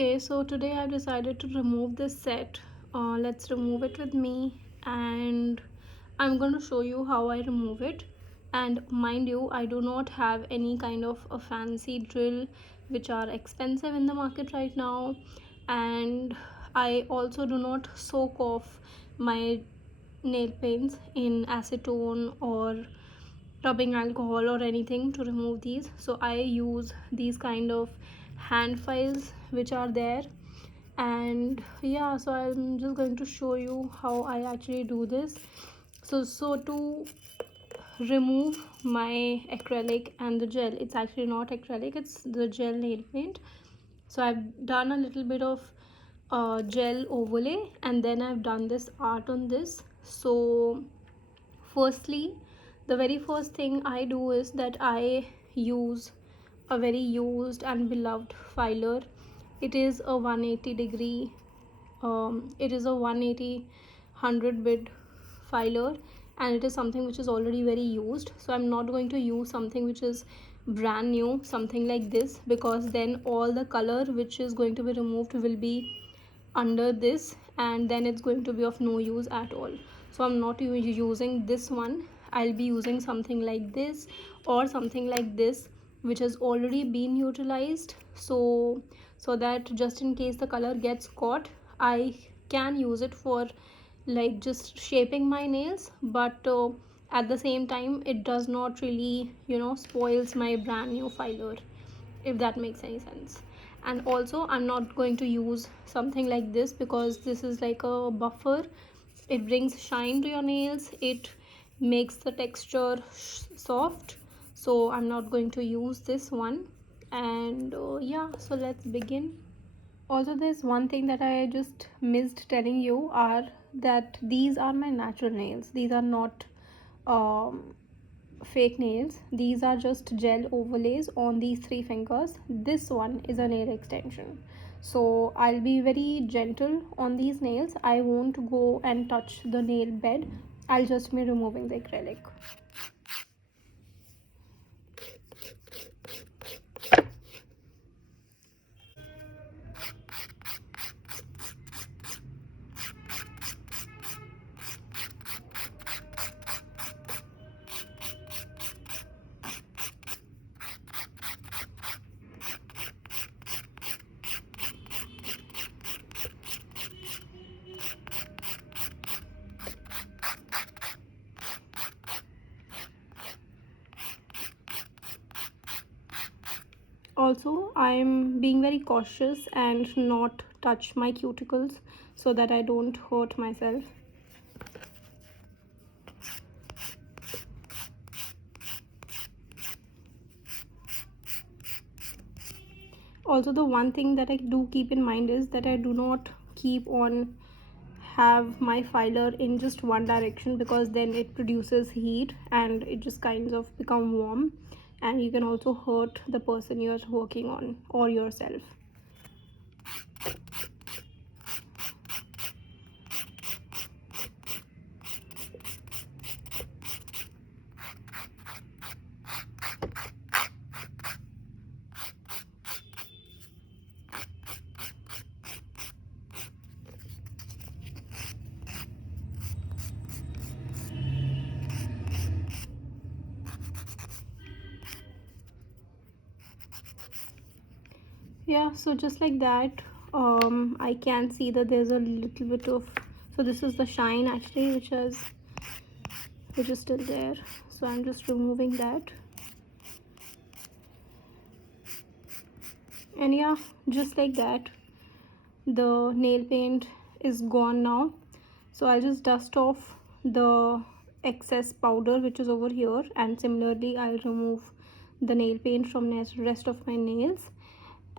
Okay, so today I've decided to remove this set. Let's remove it with me, and I'm going to show you how I remove it. And mind you, I do not have any kind of a fancy drill which are expensive in the market right now, and I also do not soak off my nail paints in acetone or rubbing alcohol or anything to remove these. So I use these kind of hand files which are there. And yeah, so I'm just going to show you how I actually do this. So to remove my acrylic and the gel, it's actually not acrylic, it's the gel nail paint. So I've done a little bit of gel overlay, and then I've done this art on this. So firstly, the very first thing I do is that I use a very used and beloved filer. It is a 180 degree, it is a 180 100 bit filer, and it is something which is already very used. So I'm not going to use something which is brand new, something like this, because then all the color which is going to be removed will be under this, and then it's going to be of no use at all. So I'm not using this one. I'll be using something like this or something like this which has already been utilized, so that just in case the color gets caught, I can use it for like just shaping my nails, but at the same time it does not really spoils my brand new filer, if that makes any sense. And also I'm not going to use something like this because this is like a buffer. It brings shine to your nails, it makes the texture soft, so I'm not going to use this one. And yeah, so let's begin. Also, there's one thing that I just missed telling you, are that these are my natural nails. These are not fake nails. These are just gel overlays on these three fingers. This one is a nail extension. So I'll be very gentle on these nails. I won't go and touch the nail bed. I'll just be removing the acrylic. Also, I'm being very cautious and not touch my cuticles so that I don't hurt myself. Also, the one thing that I do keep in mind is that I do not keep on have my filer in just one direction, because then it produces heat and it just kinds of become warm, and you can also hurt the person you're working on or yourself. Yeah, so just like that, I can see that there's a little bit of, so this is the shine actually which is still there. So I'm just removing that. And yeah, just like that, the nail paint is gone now. So I'll just dust off the excess powder which is over here, and similarly I'll remove the nail paint from rest of my nails.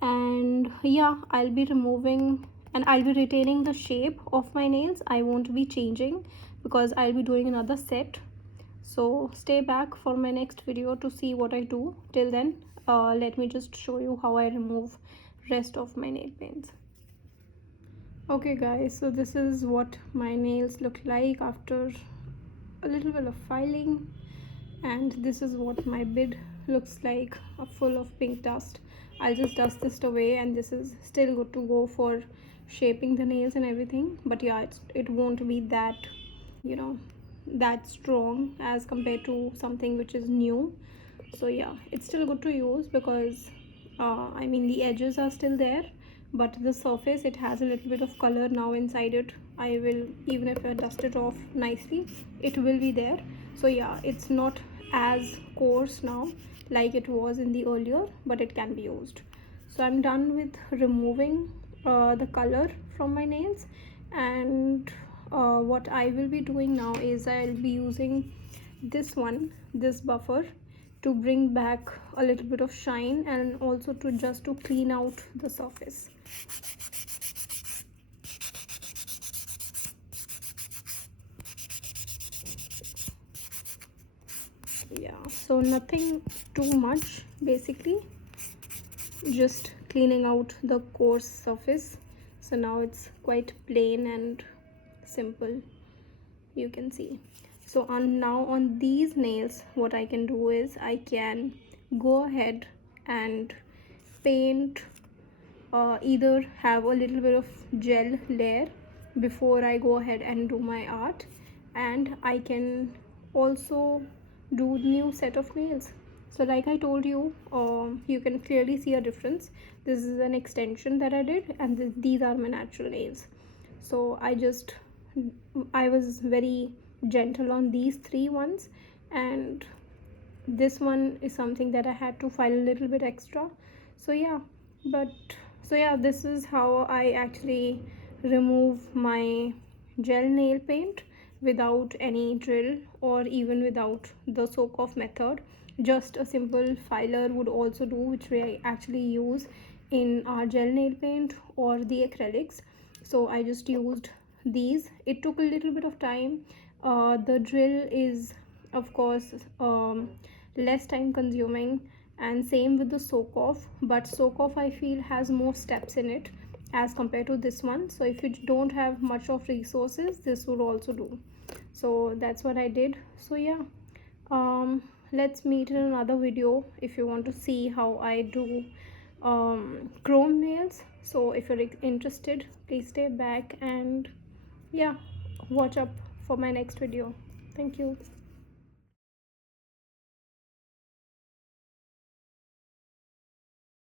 And yeah, I'll be removing, and I'll be retaining the shape of my nails. I won't be changing because I'll be doing another set. So stay back for my next video to see what I do. Till then, let me just show you how I remove rest of my nail paints. Okay guys, so this is what my nails look like after a little bit of filing, and this is what my bid looks like full of pink dust. I'll just dust this away, and this is still good to go for shaping the nails and everything. But yeah, it won't be that, you know, that strong as compared to something which is new. So yeah, it's still good to use because I mean, the edges are still there, but the surface, it has a little bit of color now inside it. I will, even if I dust it off nicely, it will be there. So yeah, it's not as coarse now like it was in the earlier, but it can be used. So I'm done with removing the color from my nails, and what I will be doing now is I'll be using this buffer, to bring back a little bit of shine, and also to just to clean out the surface. Yeah, so nothing too much, basically just cleaning out the coarse surface. So now it's quite plain and simple, you can see. So on now on these nails, what I can do is I can go ahead and paint, either have a little bit of gel layer before I go ahead and do my art, and I can also do new set of nails. So like I told you, you can clearly see a difference. This is an extension that I did, and these are my natural nails. So I was very gentle on these three ones, and this one is something that I had to file a little bit extra. So yeah, but so yeah, this is how I actually remove my gel nail paint without any drill or even without the soak off method. Just a simple filer would also do, which we actually use in our gel nail paint or the acrylics. So I just used these. It took a little bit of time. The drill is, of course, less time consuming, and same with the soak off, but soak off I feel has more steps in it as compared to this one. So if you don't have much of resources, this would also do. So that's what I did. So yeah, let's meet in another video if you want to see how I do chrome nails. So if you're interested, please stay back and yeah, watch up for my next video. Thank you.